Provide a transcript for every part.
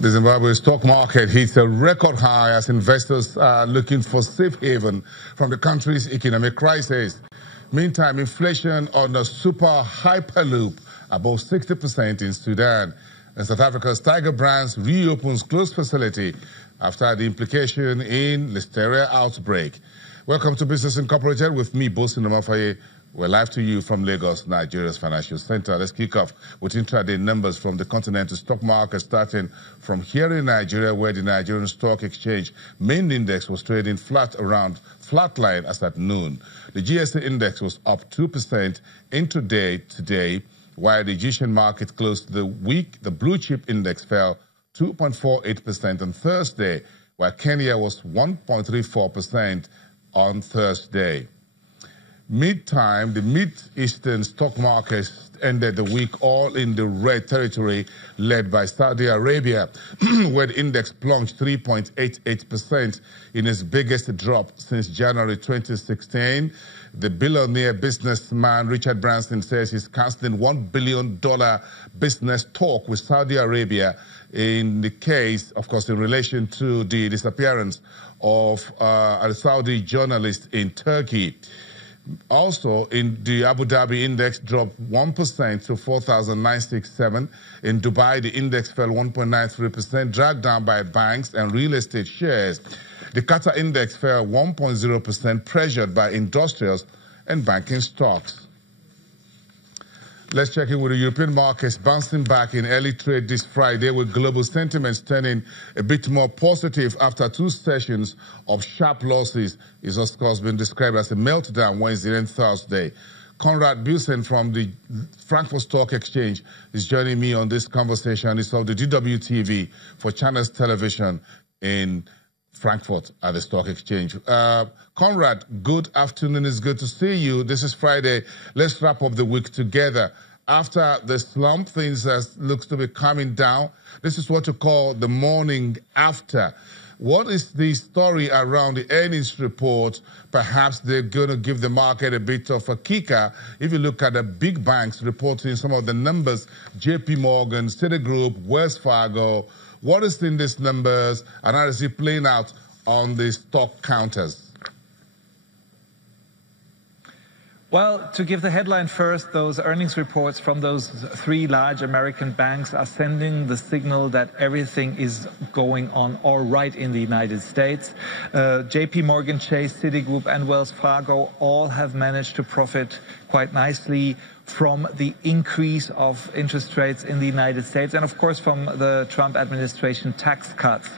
The Zimbabwe stock market hits a record high as investors are looking for safe haven from the country's economic crisis. Meantime, inflation on a super hyperloop above 60% in Sudan. And South Africa's Tiger Brands reopens closed facility after the implication in Listeria outbreak. Welcome to Business Incorporated with me, Bosin Omafaye. We're live to you from Lagos, Nigeria's financial center. Let's kick off with intraday numbers from the continental stock market, starting from here in Nigeria, where the Nigerian Stock Exchange main index was trading flatline as at noon. The GSA index was up 2% today, while the Egyptian market closed the week. The blue chip index fell 2.48% on Thursday, while Kenya was 1.34% on Thursday. Meantime, the Mid-Eastern stock markets ended the week all in the red territory, led by Saudi Arabia, where the index plunged 3.88% in its biggest drop since January 2016. The billionaire businessman Richard Branson says he's canceling $1 billion business talk with Saudi Arabia in the case, of course, in relation to the disappearance of a Saudi journalist in Turkey. Also, in the Abu Dhabi index dropped 1% to 4,967. In Dubai, the index fell 1.93%, dragged down by banks and real estate shares. The Qatar index fell 1.0%, pressured by industrials and banking stocks. Let's check in with the European markets, bouncing back in early trade this Friday, with global sentiments turning a bit more positive after two sessions of sharp losses. It's of course been described as a meltdown Wednesday and Thursday. Conrad Busen from the Frankfurt Stock Exchange is joining me on this conversation. He's of the DWTV for Channels Television in Frankfurt at the Stock Exchange. Conrad, good afternoon. It's good to see you. This is Friday. Let's wrap up the week together. After the slump, things looks to be calming down. This is what you call the morning after. What is the story around the earnings report? Perhaps they're going to give the market a bit of a kicker. If you look at the big banks reporting some of the numbers, JP Morgan, Citigroup, Wells Fargo, what is in these numbers and how is it playing out on the stock counters? Well, to give the headline first, those earnings reports from those three large American banks are sending the signal that everything is going on all right in the United States. JP Morgan Chase, Citigroup and Wells Fargo all have managed to profit quite nicely from the increase of interest rates in the United States and, of course, from the Trump administration tax cuts.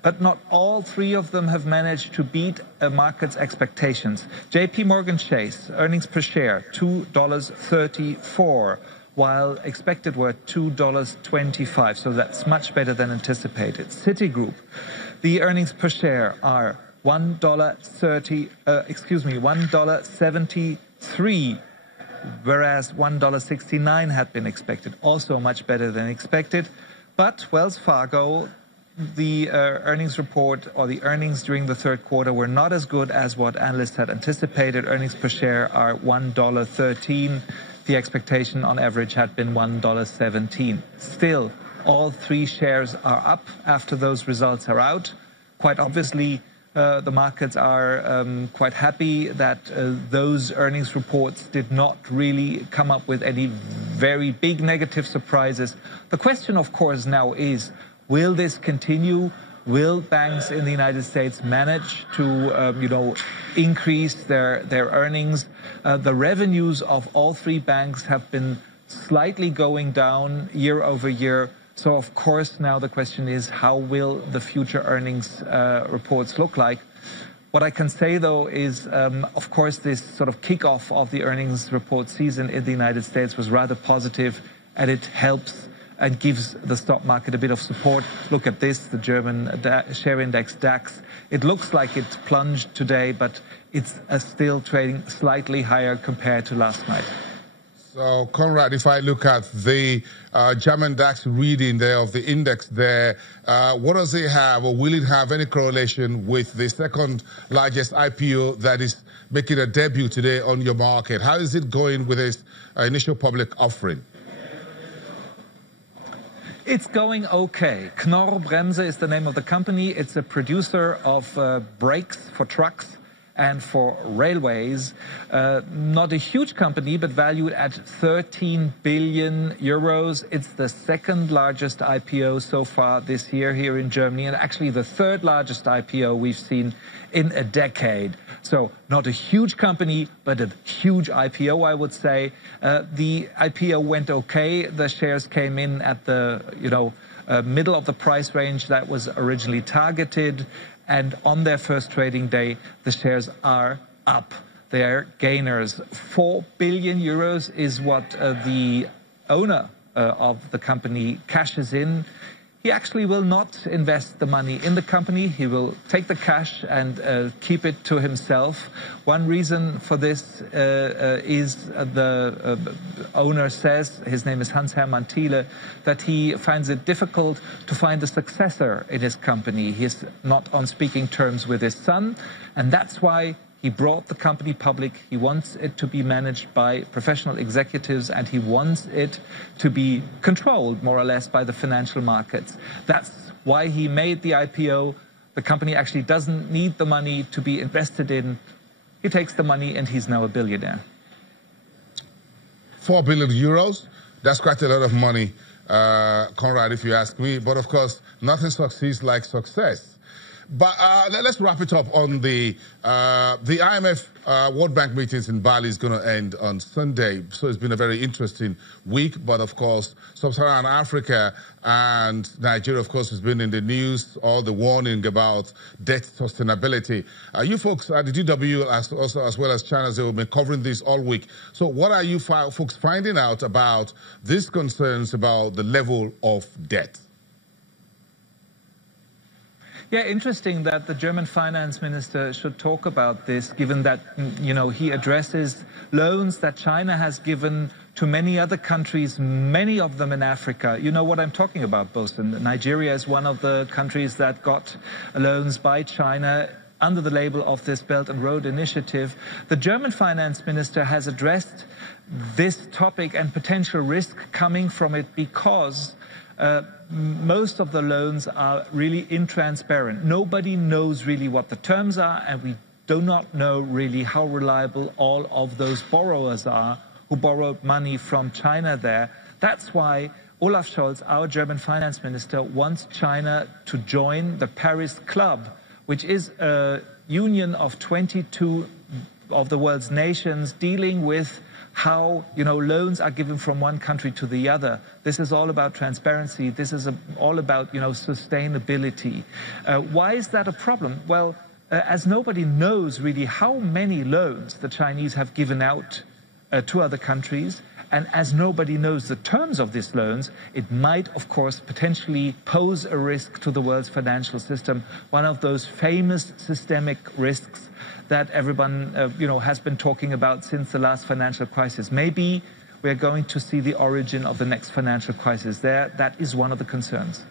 But not all three of them have managed to beat a market's expectations. JP Morgan Chase, earnings per share, $2.34, while expected were $2.25, so that's much better than anticipated. Citigroup, the earnings per share are $1.73, whereas $1.69 had been expected, also much better than expected. But Wells Fargo, the earnings report or the earnings during the third quarter were not as good as what analysts had anticipated. Earnings per share are $1.13. The expectation on average had been $1.17. Still, all three shares are up after those results are out. Quite obviously, the markets are quite happy that those earnings reports did not really come up with any very big negative surprises. The question, of course, now is, will this continue? Will banks in the United States manage to, increase their earnings? The revenues of all three banks have been slightly going down year over year. So, of course, now the question is, how will the future earnings reports look like? What I can say, though, is, of course, this sort of kickoff of the earnings report season in the United States was rather positive, and it helps and gives the stock market a bit of support. Look at this, the German share index DAX. It looks like it plunged today, but it's still trading slightly higher compared to last night. So, Conrad, if I look at the German DAX reading there of the index there, what does it have, or will it have any correlation with the second largest IPO that is making a debut today on your market? How is it going with its initial public offering? It's going okay. Knorr-Bremse is the name of the company. It's a producer of brakes for trucks and for railways. Not a huge company, but valued at 13 billion euros. It's the second largest IPO so far this year here in Germany, and actually the third largest IPO we've seen in a decade. So not a huge company, but a huge IPO, I would say. The IPO went okay. The shares came in at the middle of the price range that was originally targeted. And on their first trading day, the shares are up. They are gainers. 4 billion euros is what the owner of the company cashes in. He actually will not invest the money in the company. He will take the cash and keep it to himself. One reason for this is the owner says, his name is Hans-Hermann Thiele, that he finds it difficult to find a successor in his company. He's not on speaking terms with his son, and that's why he brought the company public. He wants it to be managed by professional executives, and he wants it to be controlled, more or less, by the financial markets. That's why he made the IPO. The company actually doesn't need the money to be invested in. He takes the money, and he's now a billionaire. 4 billion euros? That's quite a lot of money, Conrad, if you ask me. But, of course, nothing succeeds like success. But let's wrap it up on the IMF World Bank meetings in Bali is going to end on Sunday. So it's been a very interesting week. But, of course, Sub-Saharan Africa and Nigeria, of course, has been in the news, all the warning about debt sustainability. You folks at the DW, as well as China, they will be covering this all week. So what are you folks finding out about these concerns about the level of debt? Yeah, interesting that the German finance minister should talk about this, given that, he addresses loans that China has given to many other countries, many of them in Africa. You know what I'm talking about, Bosun. Nigeria is one of the countries that got loans by China under the label of this Belt and Road Initiative. The German finance minister has addressed this topic and potential risk coming from it because most of the loans are really intransparent. Nobody knows really what the terms are, and we do not know really how reliable all of those borrowers are who borrowed money from China there. That's why Olaf Scholz, our German finance minister, wants China to join the Paris Club, which is a union of 22 of the world's nations dealing with how loans are given from one country to the other. This is all about transparency. This is all about sustainability. Why is that a problem? Well, as nobody knows really how many loans the Chinese have given out to other countries, and as nobody knows the terms of these loans, it might, of course, potentially pose a risk to the world's financial system, one of those famous systemic risks that everyone has been talking about since the last financial crisis. Maybe we're going to see the origin of the next financial crisis there. That is one of the concerns.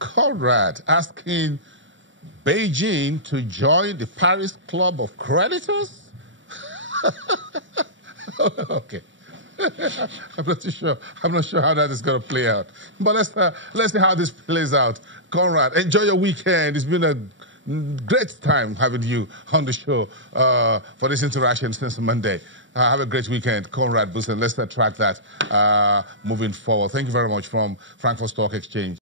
Conrad asking Beijing to join the Paris Club of Creditors? Okay. I'm not too sure. I'm not sure how that is going to play out. But let's see how this plays out. Conrad, enjoy your weekend. It's been a great time having you on the show for this interaction since Monday. Have a great weekend, Conrad Bussen. Let's track that moving forward. Thank you very much from Frankfurt Stock Exchange.